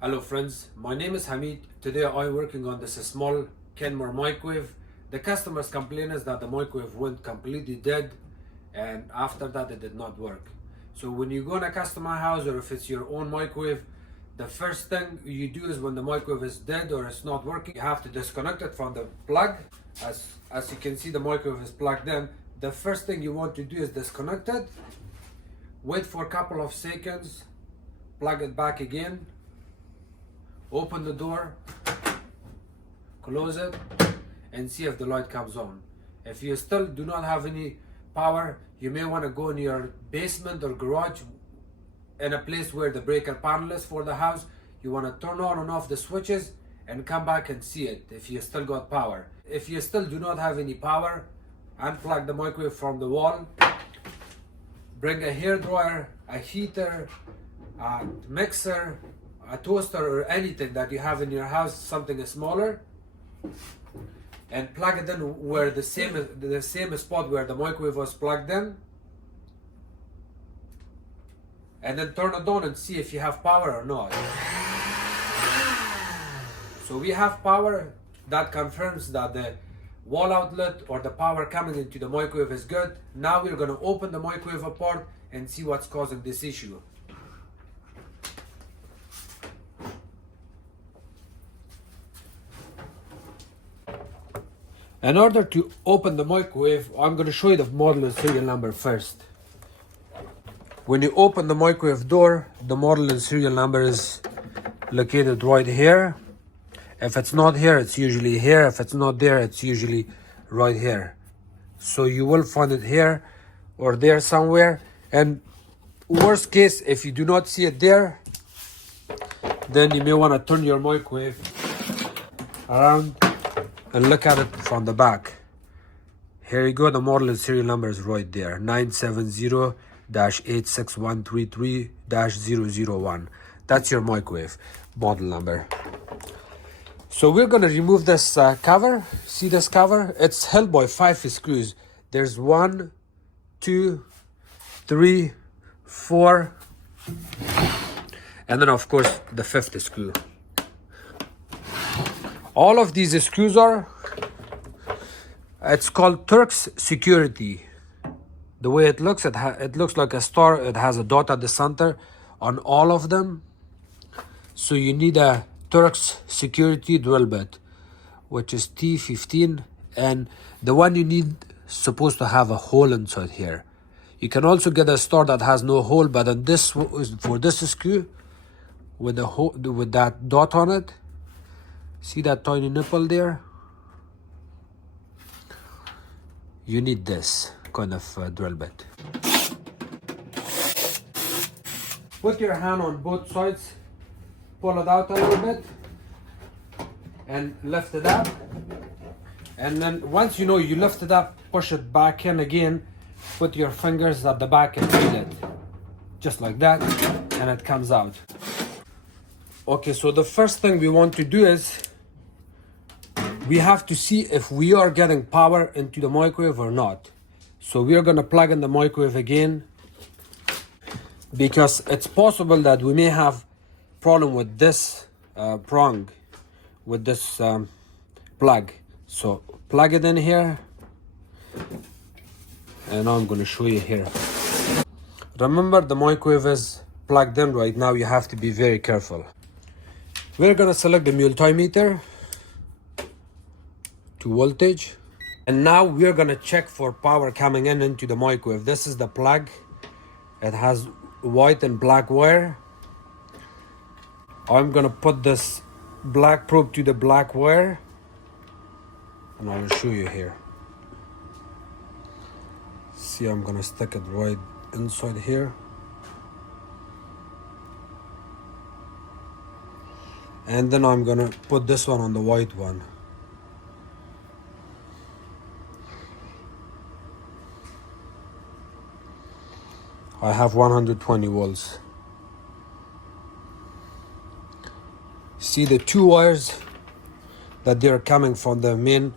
Hello friends, my name is Hamid. Today I'm working on this small Kenmore microwave. The customers complain is that the microwave went completely dead and after that it did not work. So when you go in a customer house or if it's your own microwave, the first thing you do is when the microwave is dead or it's not working, you have to disconnect it from the plug. As you can see, the microwave is plugged in. The first thing you want to do is disconnect it, wait for a couple of seconds, plug it back again, open the door, close it, and see if the light comes on. If you still do not have any power, you may want to go in your basement or garage in a place where the breaker panel is for the house. You want to turn on and off the switches and come back and see it if you still got power. If you still do not have any power, unplug the microwave from the wall, bring a hairdryer, a heater, a mixer, a toaster, or anything that you have in your house, something smaller, and plug it in where the same spot where the microwave was plugged in, and then turn it on and see if you have power or not. So we have power. That confirms that the wall outlet or the power coming into the microwave is good. Now we're going to open the microwave apart and see what's causing this issue. In order to open the microwave, I'm going to show you the model and serial number first. When you open the microwave door, the model and serial number is located right here. If it's not here, it's usually here. If it's not there, it's usually right here. So you will find it here or there somewhere. And worst case, if you do not see it there, then you may want to turn your microwave around and look at it from the back. Here you go, the model and serial number is right there, 970-86133-001. That's your microwave model number. So we're going to remove this cover. See this cover? It's held by 5 screws. There's 1, 2, 3, 4, and then of course the 5th screw. All of these screws it's called Turk's security. The way it looks, it looks like a star. It has a dot at the center on all of them. So you need a Turk's security drill bit, which is T15, and the one you need supposed to have a hole inside here. You can also get a star that has no hole, but on this, for this screw with the hole, with that dot on it, see that tiny nipple there? You need this kind of drill bit. Put your hand on both sides, pull it out a little bit, and lift it up. And then once you know you lift it up, push it back in again, put your fingers at the back and feel it. Just like that, and it comes out. Okay, so the first thing we want to do is we have to see if we are getting power into the microwave or not. So we are going to plug in the microwave again, because it's possible that we may have problem with this prong, with this plug. So plug it in here, and I'm going to show you here. Remember, the microwave is plugged in right now. You have to be very careful. We're going to select the multimeter to voltage, and now we're going to check for power coming into the microwave. This is the plug. It has white and black wire. I'm going to put this black probe to the black wire, and I will show you here. See, I'm going to stick it right inside here. And then I'm going to put this one on the white one. I have 120 volts. See the 2 wires that they're coming from the main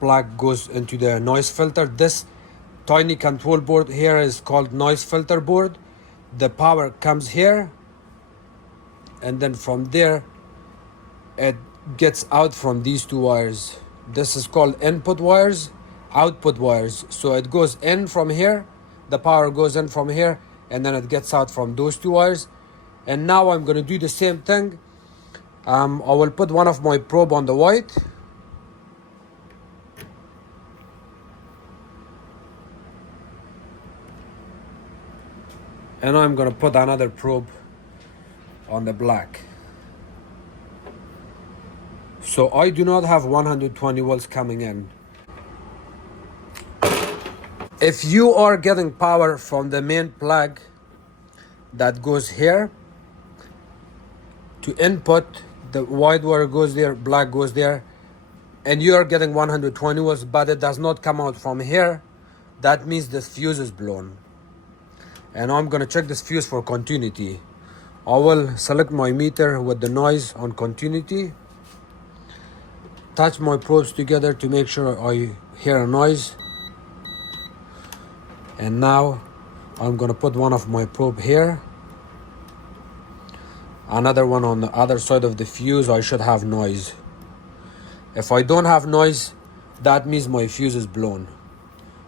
plug goes into the noise filter. This tiny control board here is called noise filter board. The power comes here and then from there it gets out from these two wires. This is called input wires, output wires. So it goes in from here, the power goes in from here, and then it gets out from those two wires. And now I'm going to do the same thing. I will put one of my probe on the white. And I'm going to put another probe on the black. So I do not have 120 volts coming in. If you are getting power from the main plug that goes here to input, the white wire goes there, black goes there, and you are getting 120 volts, but it does not come out from here, that means the fuse is blown. And I'm going to check this fuse for continuity. I will select my meter with the noise on continuity, touch my probes together to make sure I hear a noise. And now I'm going to put one of my probe here, another one on the other side of the fuse. I should have noise. If I don't have noise, that means my fuse is blown.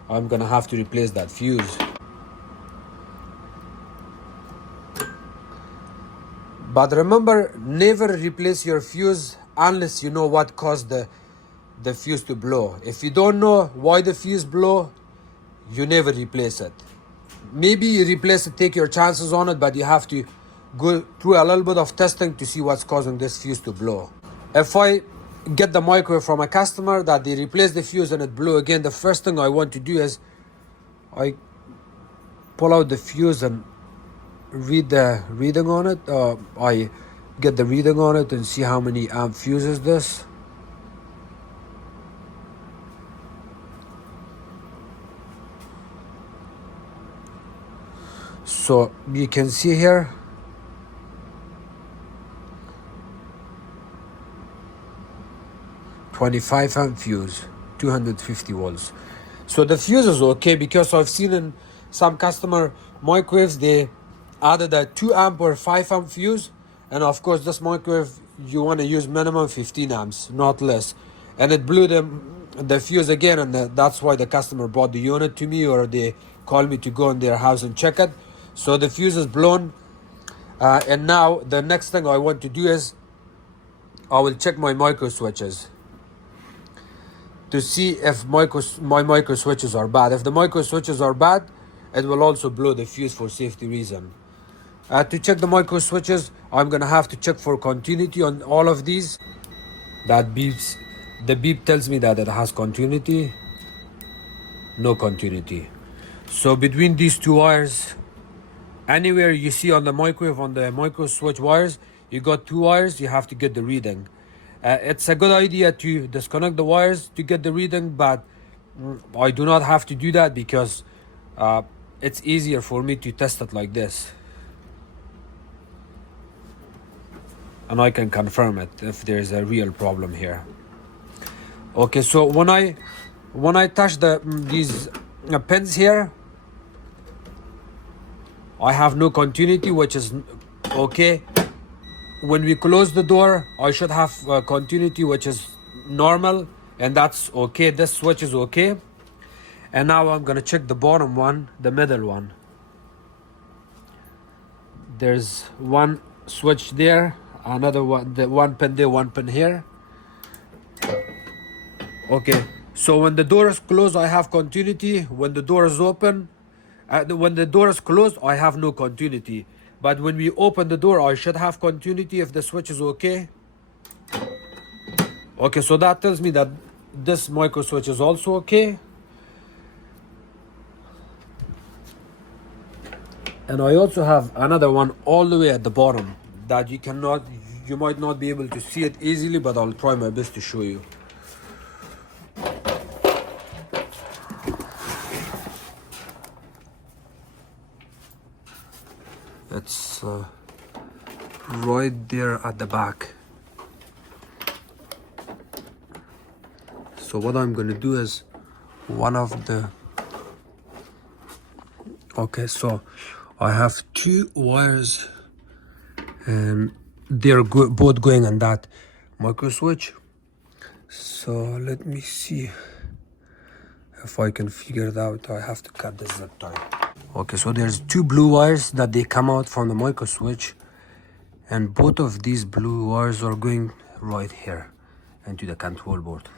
I'm going to have to replace that fuse. But remember, never replace your fuse unless you know what caused the fuse to blow. If you don't know why the fuse blow, you never replace it. Maybe you replace it, take your chances on it, but you have to go through a little bit of testing to see what's causing this fuse to blow. If I get the microwave from a customer that they replace the fuse and it blew again, the first thing I want to do is I pull out the fuse and read the reading on it. I get the reading on it and see how many amp fuse is this. So you can see here, (25 amp fuse, 250 volts. So the fuse is okay, because I've seen in some customer microwaves they added a 2 amp or 5 amp fuse, and of course this microwave you want to use minimum 15 amps, not less, and it blew the fuse again, and that's why the customer brought the unit to me, or they called me to go in their house and check it. So the fuse is blown, and now the next thing I want to do is I will check my micro switches to see if my micro switches are bad. If the micro switches are bad, it will also blow the fuse for safety reason. To check the micro switches, I'm gonna have to check for continuity on all of these. That beeps, the beep tells me that it has continuity, no continuity. So between these two wires, anywhere you see on the microwave, on the micro switch wires, you got two wires, you have to get the reading. It's a good idea to disconnect the wires to get the reading, but I do not have to do that because it's easier for me to test it like this. And I can confirm it if there's a real problem here. Okay, so when I touch these pins here, I have no continuity, which is okay. When we close the door, I should have continuity, which is normal, and that's okay. This switch is okay. And now I'm gonna check the bottom one, the middle one. There's one switch there, another one, the one pin there, one pin here. Okay, so when the door is closed, I have continuity. When the door is open, when the door is closed, I have no continuity. But when we open the door, I should have continuity if the switch is okay. Okay, so that tells me that this micro switch is also okay. And I also have another one all the way at the bottom that you might not be able to see it easily, but I'll try my best to show you. It's right there at the back. So what I'm going to do is okay, so I have two wires, and they're both going on that micro switch. So let me see if I can figure it out. I have to cut this zip tie. Okay, so there's two blue wires that they come out from the micro switch, and both of these blue wires are going right here into the control board.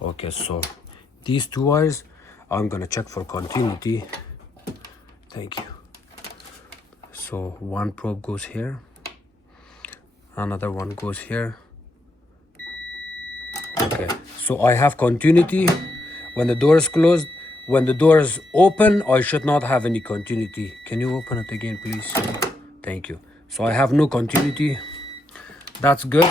Okay, so these two wires, I'm gonna check for continuity. Thank you. So one probe goes here, another one goes here. Okay, so I have continuity when the door is closed. When the door is open, I should not have any continuity. Can you open it again, please? Thank you. So I have no continuity. That's good.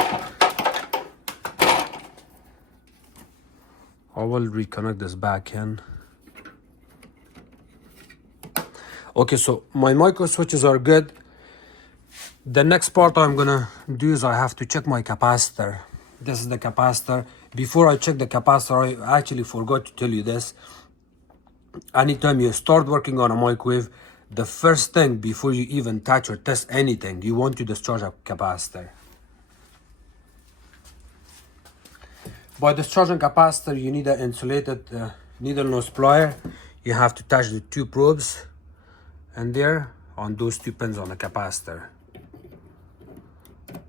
I will reconnect this back in. Okay, so my micro switches are good. The next part I'm gonna do is I have to check my capacitor. This is the capacitor. Before I check the capacitor, I actually forgot to tell you this. Anytime you start working on a microwave, the first thing before you even touch or test anything, you want to discharge a capacitor. By discharging capacitor, you need an insulated needle nose plier. You have to touch the two probes and there on those two pins on the capacitor.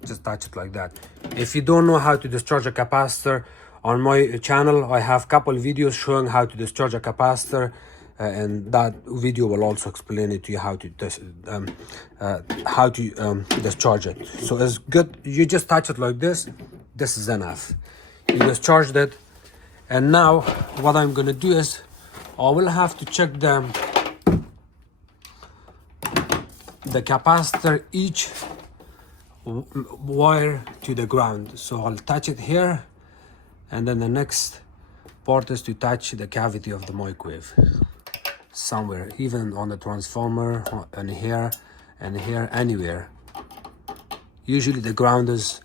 Just touch it like that. If you don't know how to discharge a capacitor, on my channel I have a couple videos showing how to discharge a capacitor, and that video will also explain it to you how to discharge it. So it's good, you just touch it like this. This is enough. You discharged it, and now what I'm gonna do is I will have to check the capacitor each wire to the ground. So I'll touch it here, and then the next part is to touch the cavity of the microwave somewhere, even on the transformer, and here, anywhere. Usually the ground is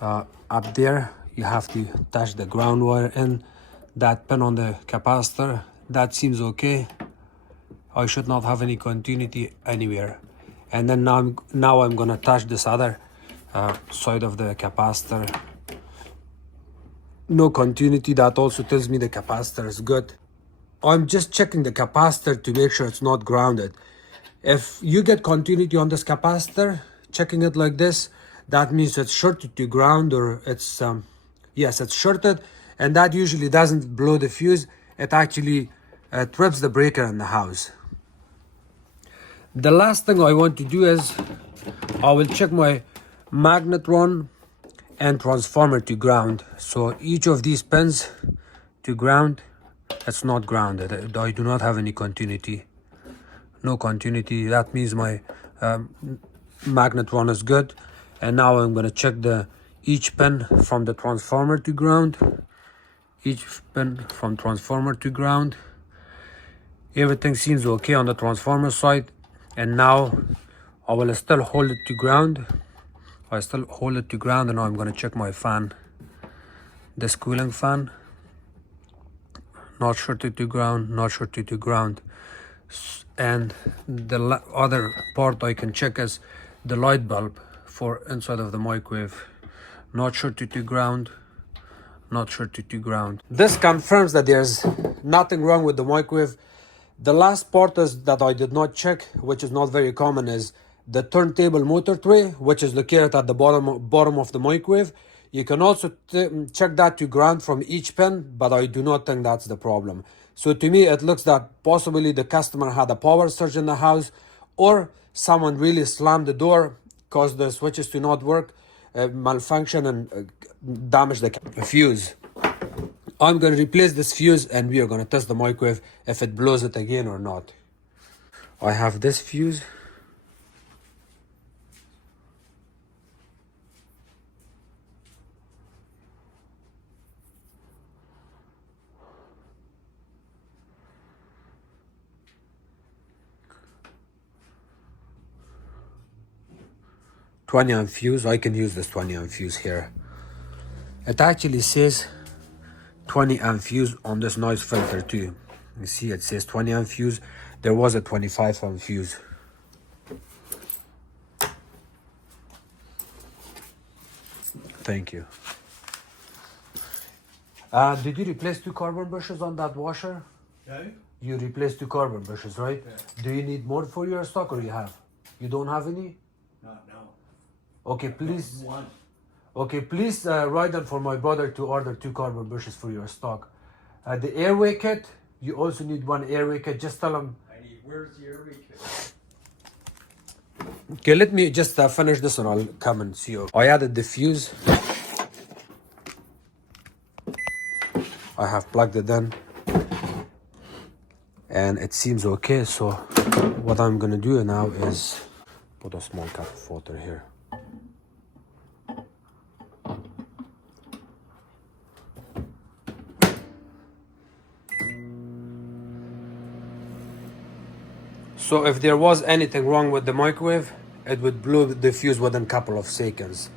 up there. You have to touch the ground wire in that pin on the capacitor. That seems okay. I should not have any continuity anywhere. And then now I'm gonna touch this other side of the capacitor. No continuity. That also tells me the capacitor is good. I'm just checking the capacitor to make sure it's not grounded. If you get continuity on this capacitor, checking it like this, that means it's shorted to ground, or it's yes, it's shorted, and that usually doesn't blow the fuse. It actually trips the breaker in the house. The last thing I want to do is I will check my magnetron and transformer to ground. So each of these pins to ground, it's not grounded. I do not have any continuity. No continuity. That means my magnetron is good. And now I'm going to check each pin from the transformer to ground. Each pin from transformer to ground. Everything seems okay on the transformer side. And now I will still hold it to ground. I still hold it to ground, and now I'm going to check my fan. This cooling fan. Not shorted to ground, not shorted to ground. And the other part I can check is the light bulb for inside of the microwave. Not shorted to ground, not shorted to ground. This confirms that there's nothing wrong with the microwave. The last part is that I did not check, which is not very common, is the turntable motor tray, which is located at the bottom of the microwave. You can also check that to ground from each pin, but I do not think that's the problem. So to me, it looks that possibly the customer had a power surge in the house, or someone really slammed the door, caused the switches to not work, malfunction, and damage the fuse. I'm going to replace this fuse, and we are going to test the microwave if it blows it again or not. I have this fuse. .20 amp fuse. I can use this 20 amp fuse here. It actually says 20 amp fuse on this noise filter too. You see it says 20 amp fuse. There was a 25 amp fuse. Thank you. Did you replace 2 carbon brushes on that washer? No? You replaced 2 carbon brushes, right? Yeah. Do you need more for your stock or you have? You don't have any? No. Okay, please. One. Okay, please write down for my brother to order 2 carbon brushes for your stock. The airway kit, you also need 1 airway kit. Just tell him. Where's the airway kit? Okay, let me just finish this and I'll come and see you. I added the fuse. I have plugged it in. And it seems okay, so what I'm gonna do now is put a small cup of water here. So if there was anything wrong with the microwave, it would blow the fuse within a couple of seconds.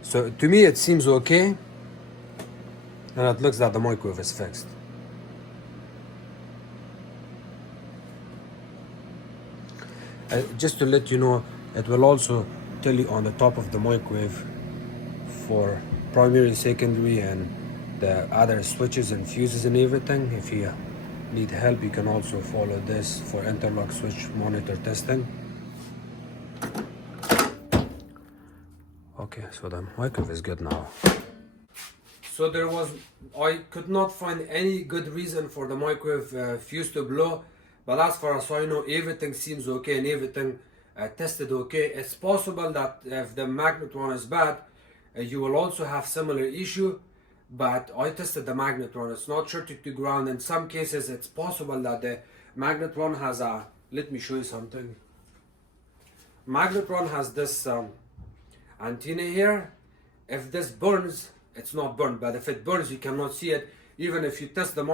So to me it seems okay, and it looks like the microwave is fixed. Just to let you know, it will also tell you on the top of the microwave for primary, secondary, and the other switches and fuses and everything. If you need help, you can also follow this for interlock switch monitor testing. Okay, so the microwave is good now. So I could not find any good reason for the microwave fuse to blow. But as far as I know, everything seems okay and everything tested okay. It's possible that if the magnetron is bad, you will also have similar issue. But I tested the magnetron, it's not shorted to ground. In some cases, it's possible that the magnetron has a, let me show you something. Magnetron has this antenna here. If this burns, it's not burned, but if it burns, you cannot see it. Even if you test the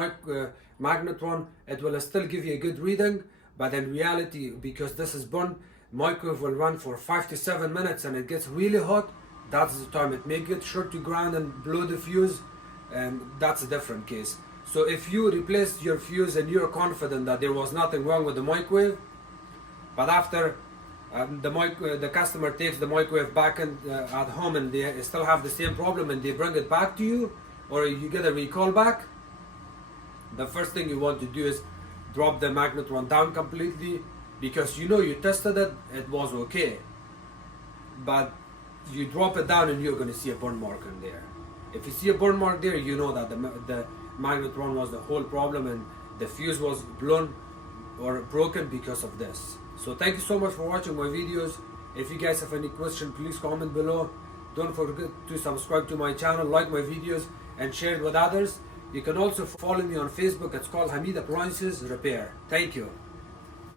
magnetron, it will still give you a good reading, but in reality, because this is burned, microwave will run for 5 to 7 minutes and it gets really hot. That's the time it may get short to ground and blow the fuse, and that's a different case. So if you replaced your fuse and you're confident that there was nothing wrong with the microwave, but after the customer takes the microwave back at home and they still have the same problem and they bring it back to you, or you get a recall back, the first thing you want to do is drop the magnetron down completely, because you know you tested it, it was okay. But you drop it down and you're going to see a burn mark in there. If you see a burn mark there, you know that the magnetron was the whole problem and the fuse was blown or broken because of this. So thank you so much for watching my videos. If you guys have any question, please comment below. Don't forget to subscribe to my channel, like my videos, and share it with others. You can also follow me on Facebook. It's called Hamid Appliances Repair. Thank you.